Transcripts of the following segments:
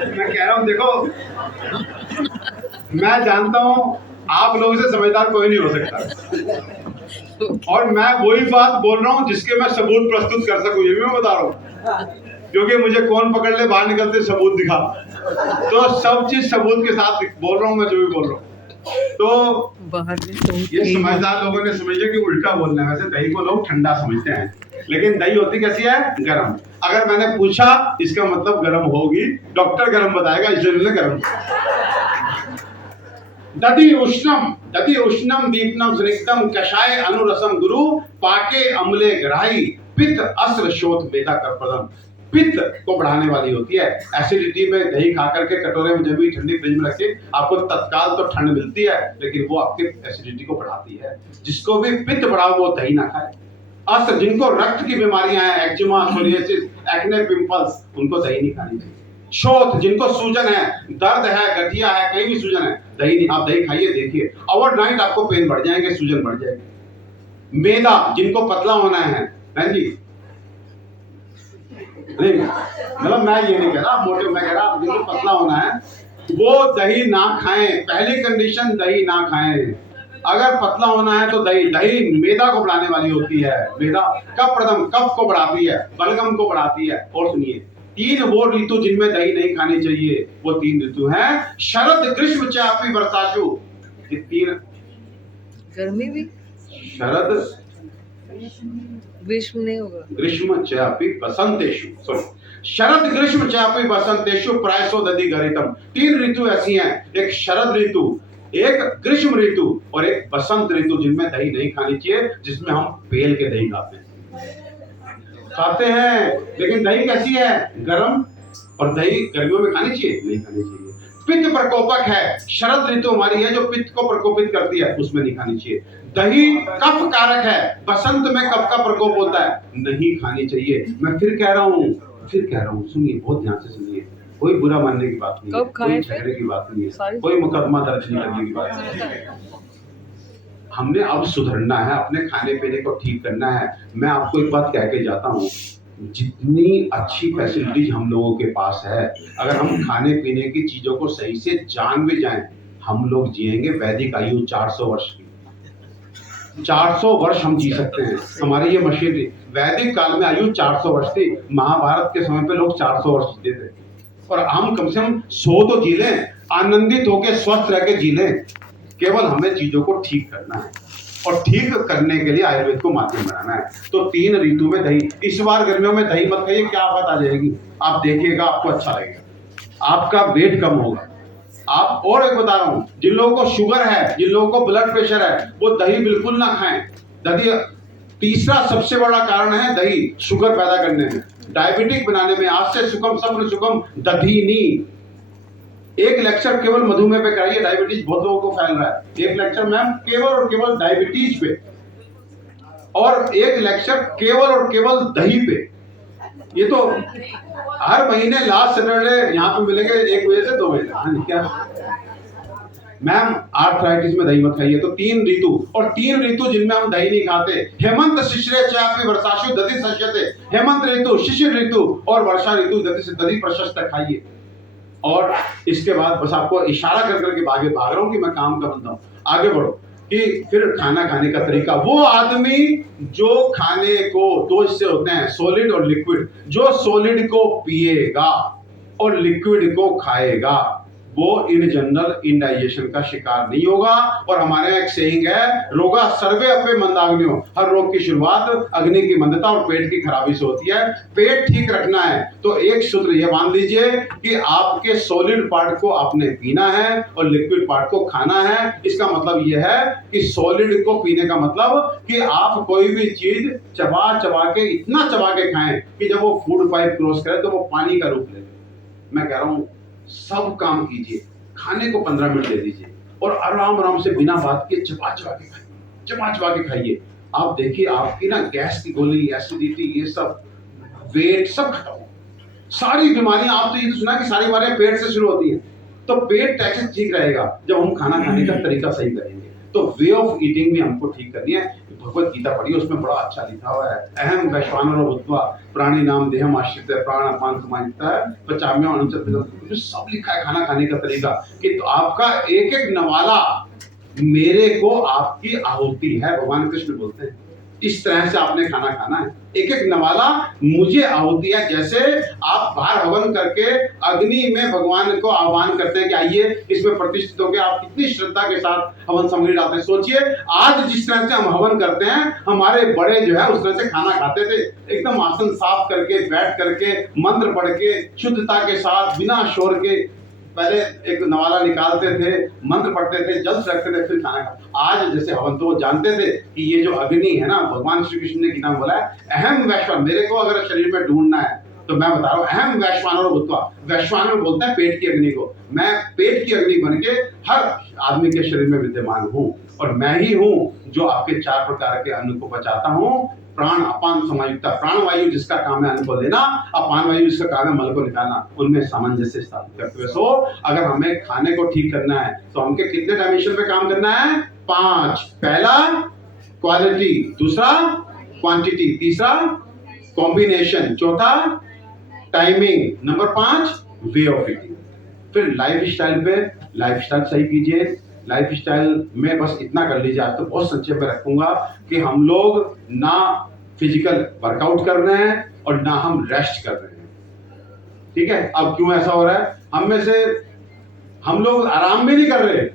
मैं कह रहा हूँ देखो, मैं जानता हूँ आप लोगों से समझदार कोई नहीं हो सकता, और मैं वही बात बोल रहा हूँ जिसके मैं सबूत प्रस्तुत कर सकूं, ये भी मैं बता रहा हूँ। क्योंकि मुझे कौन पकड़ ले बाहर निकलते सबूत दिखा, तो सब चीज सबूत के साथ बोल रहा हूँ मैं जो भी बोल रहा हूँ। तो ये समझदार लोगों ने समझे कि उल्टा बोलना है। वैसे दही को लोग ठंडा समझते हैं, लेकिन दही होती कैसी है? गर्म। अगर मैंने पूछा इसका मतलब गर्म होगी, डॉक्टर गर्म बताएगा, इसलिए गर्म। दधि उष्णम दीपनम स्निग्धम कषाय अनुरसम गुरु पाके अम्ले ग्राही पित्त अस्र शोथ मेधा कर्पदम। पित्त को बढ़ाने वाली होती है। एसिडिटी में दही खा करके कटोरे में जब भी ठंडी फ्रिज में रखे, आपको तत्काल तो ठंड मिलती है, लेकिन वो आपके एसिडिटी को बढ़ाती है। जिसको भी पित्त बढ़ाओ वो दही ना खाए। अस्र, जिनको रक्त की बीमारियां हैं, एक्जिमा, सोरियासिस, एक्ने, पिंपल्स, उनको दही नहीं खानी चाहिए। शोथ, जिनको सूजन है, दर्द है, गठिया है, कहीं भी सूजन है, दही नहीं। आप दही खाइए, देखिए ओवरनाइट आपको पेन बढ़ जाएंगे, सूजन बढ़ जाएगी। मैदा, जिनको पतला होना है जी, नहीं मतलब मैं ये नहीं कह रहा मोटे, मैं कह रहा जिनको पतला होना है वो दही ना खाएं। पहली कंडीशन दही ना खाएं। अगर पतला होना है तो दही मैदा को बढ़ाने वाली होती है। मैदा कफ को बढ़ाती है, बलगम को बढ़ाती है। और सुनिए, 3 वो ऋतु जिनमें दही नहीं खानी चाहिए, वो 3 ऋतु हैं शरद, ग्रीष्म, चापी, वर्षाशु। ये 3 गर्मी भी, शरद, ग्रीष्म नहीं होगा, ग्रीष्म चापी बसंतेषु, सॉरी, शरद, ग्रीष्म, चापी, बसंतेषु प्रायसो दधि गरितम। 3 ऋतु ऐसी हैं, एक शरद ऋतु, एक ग्रीष्म ऋतु और एक बसंत ऋतु, जिनमें दही नहीं खानी चाहिए, जिसमें हम पेल के दही खाते हैं। लेकिन दही कैसी है? गरम। और दही गर्मियों में खानी चाहिए? नहीं खानी चाहिए। पित्त प्रकोपक है, शरद ऋतु हमारी है जो पित्त को प्रकोपित करती है, उसमें नहीं खानी चाहिए। दही कफ कारक है, बसंत में कफ का प्रकोप होता है, नहीं खानी चाहिए। मैं फिर कह रहा हूँ, सुनिए, बहुत ध्यान से सुनिए, कोई बुरा मानने की बात नहीं है, कोई झगड़े की बात नहीं है, कोई मुकदमा दर्ज नहीं करने की बात नहीं है। हमने अब सुधरना है, अपने खाने पीने को ठीक करना है। मैं आपको एक बात कह के जाता हूँ, जितनी अच्छी फैसिलिटीज हम लोगों के पास है, अगर हम खाने पीने की चीजों को सही से जान भी जाएं, हम लोग जिएंगे वैदिक आयु 400 वर्ष की। 400 वर्ष हम जी सकते हैं। हमारी ये मशीनरी, वैदिक काल में आयु 400 वर्ष थी। महाभारत के समय पे लोग 400 वर्ष जीते थे, और हम कम से कम 100 तो जी लें, आनंदित होकर स्वस्थ रह के जी लें। केवल हमें चीजों को ठीक करना है, और ठीक करने के लिए आयुर्वेद को माध्यम बनाना है। तो 3 ऋतु में दही, इस बार गर्मियों में दही मत खाइए, क्या बात आ जाएगी, आप देखिएगा, आपको अच्छा लगेगा, आपका वेट कम होगा। आप, और एक बता रहा हूं, जिन लोगों को शुगर है, जिन लोगों को ब्लड प्रेशर है, वो दही बिल्कुल ना खाएं। दही तीसरा सबसे बड़ा कारण है दही शुगर पैदा करने में, डायबिटिक बनाने में। आज से सुखम सप्न सुखम दधीनी। एक लेक्चर केवल मधुमेह पे कराइए, डायबिटीज बहुत लोगों को फैल रहा है। एक लेक्चर मैम केवल और केवल डायबिटीज पे, और एक लेक्चर केवल और केवल दही पे। ये तो हर महीने लास्ट सैटरडे यहाँ पे मिलेंगे 1 बजे से 2 बजे। हाँ क्या मैम, आर्थराइटिस में दही मत खाइए। तो 3 ऋतु, और 3 ऋतु जिनमें हम दही नहीं खाते, हेमंत, शिशिर, चापी, वर्षाशु दधि सस्यते। हेमंत ऋतु, शिशिर ऋतु और वर्षा ऋतु दधि प्रशस्त खाइए। और इसके बाद बस आपको इशारा कर करके आगे भाग रहा हूं कि मैं काम का बंदा हूं, आगे बढ़ो। कि फिर खाना खाने का तरीका, वो आदमी जो खाने को, 2 हिस्से होते हैं, सॉलिड और लिक्विड। जो सॉलिड को पिएगा और लिक्विड को खाएगा, वो इन जनरल इंडाइजेशन का शिकार नहीं होगा। और हमारे यहाँ एक सेइंग है, रोगा सर्वे अपे मंदाग्नियों, हर रोग की शुरुआत अग्नि की मंदता और पेट की खराबी से होती है। पेट ठीक रखना है तो एक सूत्र ये मान लीजिए कि आपके सॉलिड पार्ट को आपने पीना है और लिक्विड पार्ट को खाना है। इसका मतलब यह है कि सॉलिड को पीने का मतलब कि आप कोई भी चीज चबा चबा के, इतना चबा के खाएं कि जब वो फूड पाइप क्रॉस करे तो वो पानी का रूप ले। मैं कह रहा हूं, सब काम कीजिए, खाने को 15 मिनट दे दीजिए और आराम आराम से बिना बात के चबा चबा के खाइए। आप देखिए, आपकी ना गैस की गोली, एसिडिटी, ये सब, वेट सब खत्म हो। सारी बीमारियां, आप तो ये सुना कि सारी बीमारियां पेट से शुरू होती हैं, तो पेट कैसे ठीक रहेगा? जब हम खाना खाने का तरीका सही करेंगे। तो वे ऑफ ईटिंग भी हमको ठीक करनी है। भगवत गीता पढ़िए, उसमें बड़ा अच्छा लिखा हुआ है, अहम वैश्वानरो भूत्वा प्राणी नाम देहम आश्रित प्राण अपान समाहिता है 50वें अनुच्छेद, सब लिखा है खाना खाने का तरीका कि तो आपका एक एक नवाला मेरे को आपकी आहुति है। भगवान कृष्ण बोलते हैं इस तरह से आपने खाना खाना है, एक एक नवाला मुझे आहुति है। जैसे आप बाहर हवन करके अग्नि में भगवान को आह्वान करते हैं कि आइए इसमें प्रतिष्ठित होकर, आप कितनी श्रद्धा के साथ हवन सामग्री डालते हैं। सोचिए आज जिस तरह से हम हवन करते हैं, हमारे बड़े जो है उस तरह से खाना खाते थे, एकदम आसन साफ करके, बैठ करके, मंत्र पढ़ के, शुद्धता के साथ, बिना शोर के। पहले एक नवाला निकालते थे, मंत्र पढ़ते थे, जल से रखते थे, फिर खाना खा। आज जैसे हवन तो वो जानते थे कि ये जो अग्नि है ना, भगवान श्री कृष्ण ने गीता में बोला है अहम वैश्वान, मेरे को अगर शरीर में ढूंढना है तो मैं बता रहा हूँ अहम वैश्वानरो भूत्वा। वैश्वानर बोलता है पेट की अग्नि को, मैं पेट की अग्नि बन के हर आदमी के शरीर में विद्यमान हूँ, और मैं ही हूँ जो आपके 4 प्रकार के अन्न को बचाता हूँ। प्राण अपान समायुक्ता, प्राण वायु जिसका काम है अन्न को लेना, अपान वायु जिसका काम है मल को निकालना, उनमें सामंजस्य स्थापित करते हुए। सो अगर हमें खाने को ठीक करना है तो हमके कितने डायमेंशन पे काम करना है? 5। पहला क्वालिटी, दूसरा क्वांटिटी, तीसरा कॉम्बिनेशन, चौथा timing, number 5 way of eating. फिर लाइफ स्टाइल पे, लाइफ स्टाइल सही कीजिए। लाइफ स्टाइल में बस इतना कर लीजिए, आज तो बहुत संक्षेप में रखूंगा कि हम लोग ना फिजिकल वर्कआउट कर रहे हैं और ना हम रेस्ट कर रहे हैं। ठीक है, अब क्यों ऐसा हो रहा है? हम में से हम लोग आराम भी नहीं कर रहे,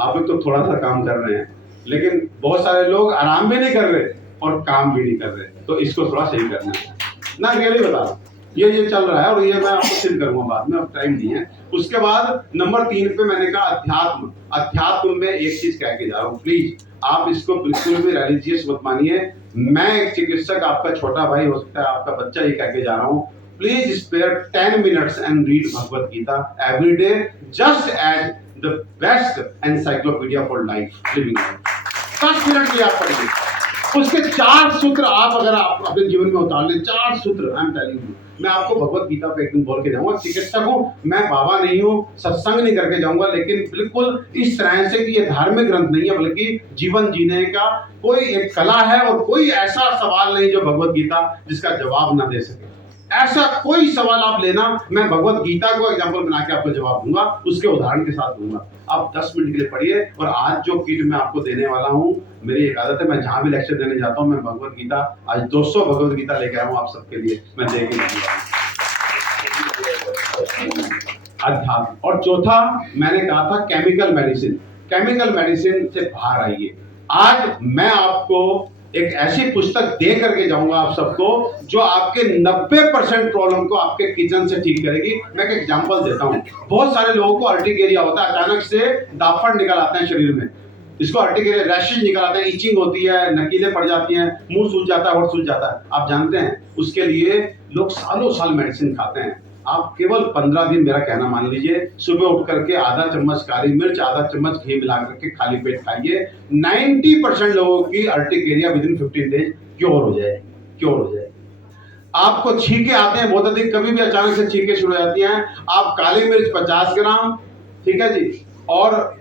आप लोग तो थोड़ा सा काम कर रहे हैं, लेकिन बहुत सारे लोग आराम भी नहीं कर रहे और काम भी नहीं कर रहे। तो इसको थोड़ा सही करना है ना, रियली बता रहा हूं, ये चल रहा है और ये मैं आपको सिद्ध करूंगा बाद में, अब टाइम नहीं है। उसके बाद नंबर 3 पे मैंने कहा अध्यात्म। अध्यात्म में एक चीज कह के जा रहा हूँ, प्लीज आप इसको बिल्कुल भी रिलीजियस मत मानिए। मैं एक चिकित्सक, आपका छोटा भाई हो सकता है, आपका बच्चा, ये कह के जा रहा हूँ, please spare 10 minutes and read Bhagavad Gita every day, just as the best encyclopedia for life living. 10 minute भी आप पढ़िए, उसके 4 सूत्र आप अगर आप अपने जीवन में उतार ले, 4 सूत्र, आई एम टेलिंग यू। मैं आपको भगवत गीता पे एक दिन बोल के जाऊंगा, चिकित्सक हूं मैं, बाबा नहीं हूं, सत्संग नहीं करके जाऊंगा, लेकिन बिल्कुल इस तरह से कि ये धार्मिक ग्रंथ नहीं है, बल्कि जीवन जीने का कोई एक कला है, और कोई ऐसा सवाल नहीं जो भगवत गीता जिसका जवाब ना दे सके। ऐसा कोई सवाल आप लेना, मैं भगवत गीता को एग्जाम्पल बना के आपको जवाब दूंगा, उसके उदाहरण के साथ दूंगा। आप 10 मिनट के लिए पढ़िए। और आज जो किट मैं आपको देने वाला हूं, मेरी एक आदत है, मैं जहां भी लेक्चर देने जाता हूं, मैं भगवत गीता, आज 200 भगवत गीता लेके आया हूं आप सबके लिए, मैं दे के अध्यात्म। और चौथा मैंने कहा था केमिकल मेडिसिन। केमिकल मेडिसिन से बाहर आइए। आज मैं आपको एक ऐसी पुस्तक दे करके जाऊंगा आप सबको, जो आपके 90% प्रॉब्लम को आपके किचन से ठीक करेगी। मैं एक एग्जांपल देता हूं। बहुत सारे लोगों को अर्टिकेरिया होता है, अचानक से दाफड़ निकल आते हैं शरीर में, इसको अर्टिकेरिया, रैशेज निकल आते हैं, इचिंग होती है, नकीले पड़ जाती हैं, मुंह सूज जाता है, होठ सूज जाता है। आप जानते हैं उसके लिए लोग सालों साल मेडिसिन खाते हैं। आप केवल 15 दिन, मेरा कहना मान लीजिए, सुबह उठ करके आधा चम्मच काली मिर्च, आधा चम्मच घी मिला करके खाली पेट खाइए। 90% लोगों की urticaria with in 15 days cure हो जाए। आपको छींके आते हैं बहुत अधिक, कभी भी अचानक से छींके शुरू हो जाती हैं, आप काली मिर्च 50 ग्राम, ठीक है जी, और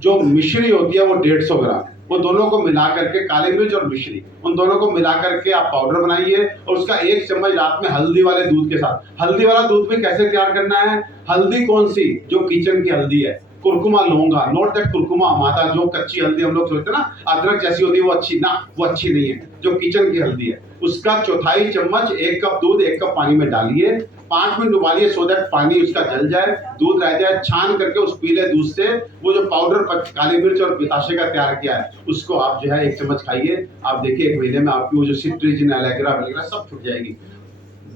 जो मिश्री होती है वो 150 ग्राम, वो दोनों को मिला करके, काली मिर्च और मिश्री, उन दोनों को मिला करके आप पाउडर बनाइए, और उसका 1 चम्मच रात में हल्दी वाले दूध के साथ। हल्दी वाला दूध में कैसे तैयार करना है? हल्दी कौन सी? जो किचन की हल्दी है, कुरकुमा लौंगा, नोट दैट कुरकुमा माता, जो कच्ची हल्दी हम लोग सोचते हैं ना अदरक जैसी होती है, वो अच्छी ना, वो अच्छी नहीं है, जो किचन की हल्दी है, उसका 1/4 चम्मच 1 कप दूध 1 कप पानी में डालिए, 5 मिनट उबालिए, सो दैट पानी उसका जल जाए, दूध रह जाए, छान करके उस पीले दूध से वो जो पाउडर काली मिर्च और पिताशे का तैयार किया है, उसको आप जो है 1 चम्मच खाइए। आप देखिए 1 महीने में आपकी वो जो सिट्रीजिन, एलेग्रा वगैरह सब छूट जाएगी।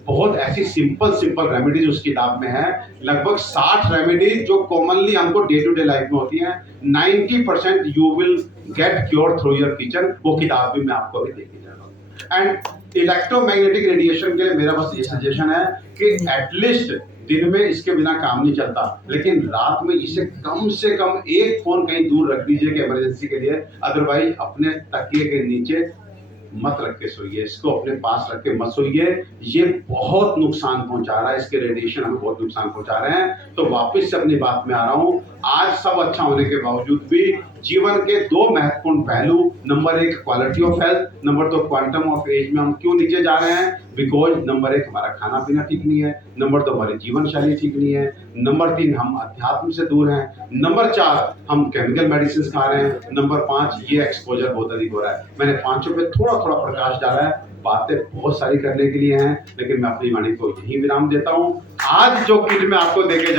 बहुत ऐसी सिंपल रेमेडीज उस किताब में है, लगभग 60 रेमेडीज जो कॉमनली हमको डे टू डे लाइफ में होती हैं। 90% you will get cure through your kitchen. वो किताब भी मैं आपको अभी देके जा रहा हूँ। एंड इलेक्ट्रोमैग्नेटिक रेडिएशन के लिए मेरा बस ये सजेशन है कि एटलीस्ट दिन में इसके बिना काम नहीं चलता, लेकिन रात में इसे कम से कम 1 फोन कहीं दूर रख दीजिए कि इमरजेंसी के लिए, अदरवाइज अपने तकिए के नीचे मत रख के सोइए, इसको अपने पास रख के मत सोइए। ये बहुत नुकसान पहुंचा रहा है, इसके रेडिएशन हमें बहुत नुकसान पहुंचा रहे हैं। तो वापस से अपनी बात में आ रहा हूं, आज सब अच्छा होने के बावजूद भी जीवन के दो महत्वपूर्ण पहलू, number 1 quality of health, number 2 quantum of age में हम क्यों नीचे जा रहे हैं, बिकॉज नंबर 1 हमारा खाना पीना ठीक नहीं है, नंबर 2 हमारी जीवन शैली ठीक नहीं है, नंबर 3 हम अध्यात्म से दूर हैं, नंबर 4 हम केमिकल मेडिसिन खा रहे हैं, नंबर 5 ये एक्सपोजर बहुत अधिक हो रहा है। मैंने पांचों पे थोड़ा थोड़ा प्रकाश डाला है, बातें बहुत सारी करने के लिए हैं, लेकिन मैं अपनी वाणी को यही विराम देता हूं। आज जो किट मैं आपको देके